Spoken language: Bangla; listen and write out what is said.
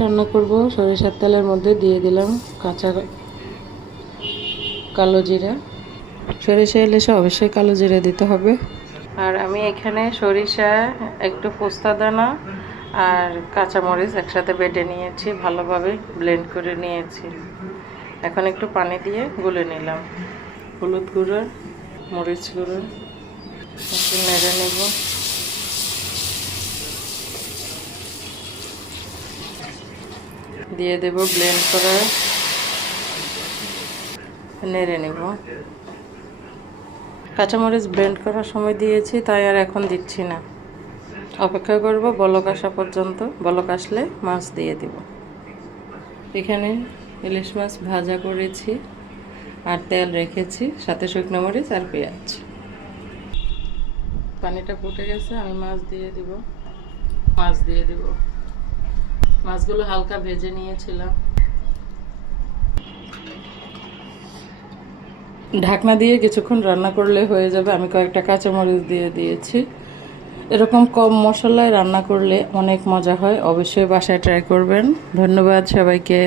রান্না করব। সরিষার তেলের মধ্যে দিয়ে দিলাম কাঁচা কালো জিরা। সরিষা ইলিশে অবশ্যই কালো জিরা দিতে হবে। আর আমি এখানে সরিষা, একটু পোস্তা দানা আর কাঁচামরিচ একসাথে বেটে নিয়েছি, ভালোভাবে ব্লেন্ড করে নিয়েছি। এখন একটু পানি দিয়ে গুলে নিলাম। হলুদ গুঁড়ো, মরিচ গুঁড়ো একটু নেড়ে নেব। দিয়ে দেব ব্লেন্ড করা, নেড়ে নেব। কাঁচামরিচ ব্লেন্ড করার সময় দিয়েছি, তাই আর এখন দিচ্ছি না। অপেক্ষা করব বলক আসা পর্যন্ত। বলক আসলে মাছ দিয়ে দিব। এখানে ইলিশ মাছ ভাজা করেছি আর তেল রেখেছি, সাথে শুকনো মরিচ আর পেঁয়াজ। পানিটা ফুটে গেছে, আমি মাছ দিয়ে দিব। মাছগুলো হালকা ভেজে নিয়েছিলাম। ঢাকনা দিয়ে কিছুক্ষণ রান্না করলে হয়ে যাবে। আমি কয়েকটা কাঁচামরিচ দিয়ে দিয়েছি। এরকম কম মশলায় রান্না করলে অনেক মজা হয়। অবশ্যই বাসায় ট্রাই করবেন। ধন্যবাদ সবাইকে।